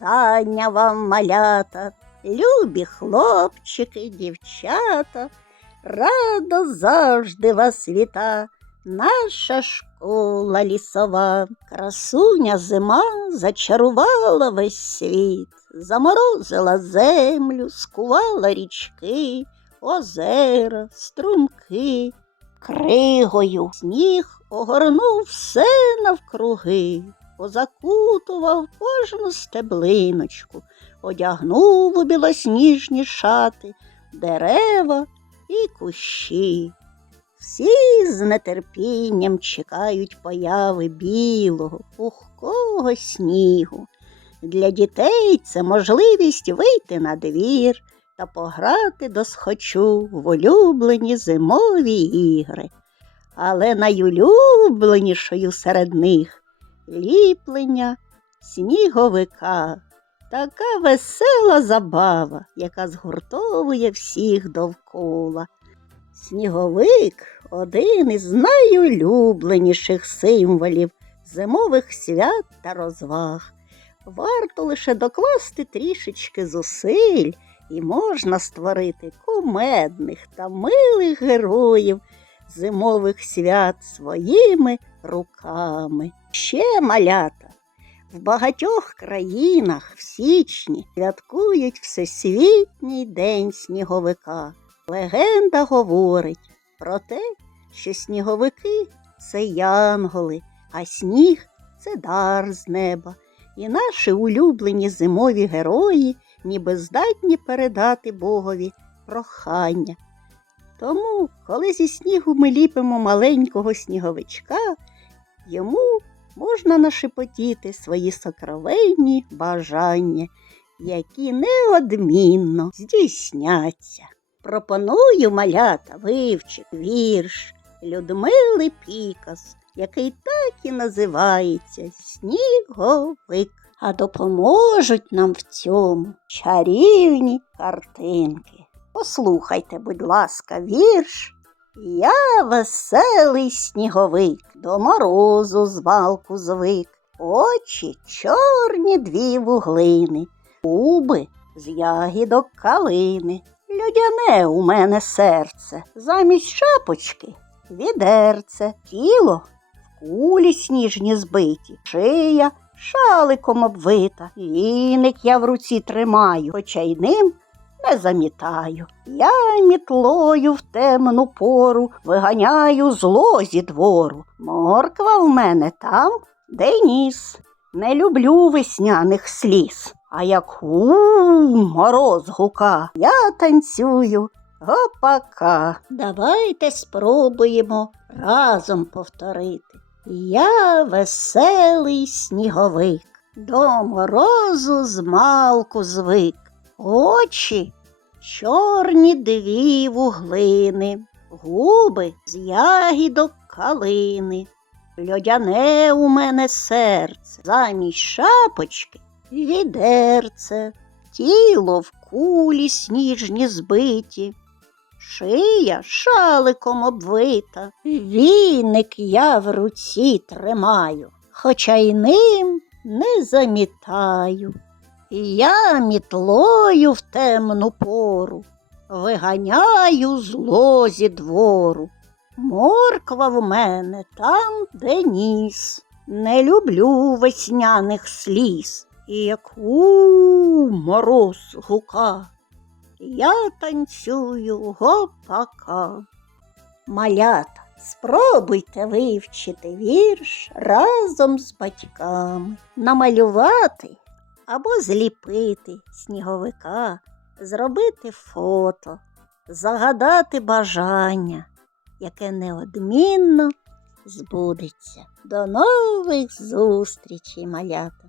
вітання вам, малята, любі хлопчики, дівчата, радо завжди вас віта, наша школа лісова, красуня зима зачарувала весь світ, заморозила землю, скувала річки, озера, струмки. Кригою сніг огорнув все навкруги, позакутував кожну стеблиночку, одягнув у білосніжні шати, дерева і кущі. Всі з нетерпінням чекають появи білого, пухкого снігу. Для дітей це можливість вийти на двір та пограти досхочу в улюблені зимові ігри. Але найулюбленішою серед них ліплення сніговика. Така весела забава, яка згуртовує всіх довкола. Сніговик один із найулюбленіших символів зимових свят та розваг. Варто лише докласти трішечки зусиль, і можна створити кумедних та милих героїв зимових свят своїми руками. Ще малята. В багатьох країнах в січні святкують Всесвітній день сніговика. Легенда говорить про те, що сніговики це янголи, а сніг це дар з неба. І наші улюблені зимові герої ніби здатні передати Богові прохання. Тому, коли зі снігу ми ліпимо маленького сніговичка, йому можна нашепотіти свої сокровенні бажання, які неодмінно здійсняться. Пропоную малята вивчити вірш Людмили Пікас, який так і називається Сніговик. А допоможуть нам в цьому чарівні картинки. Послухайте, будь ласка, вірш. Я веселий сніговик, до морозу з валку звик, очі чорні дві вуглини, губи з ягідок калини. Людяне у мене серце, замість шапочки відерце, тіло в кулі сніжні збиті, шия шаликом обвита, віник я в руці тримаю, хоча й ним не замітаю. Я мітлою в темну пору виганяю зло зі двору. Морква в мене там, де ніс. Не люблю весняних сліз. А як у мороз гука, я танцюю гопака. Давайте спробуємо разом повторити. Я веселий сніговик, до морозу змалку звик, очі чорні дві вуглини, губи з ягідок калини. Льодяне у мене серце, замість шапочки відерце, тіло в кулі сніжні збиті, шия шаликом обвита, віник я в руці тримаю, хоча й ним не замітаю. Я мітлою в темну пору виганяю зло зі двору. Морква в мене там, де ніс. Не люблю весняних сліз. І як у мороз гука, я танцюю гопака. Малята, спробуйте вивчити вірш разом з батьками, намалювати або зліпити сніговика, зробити фото, загадати бажання, яке неодмінно збудеться. До нових зустрічей, малята!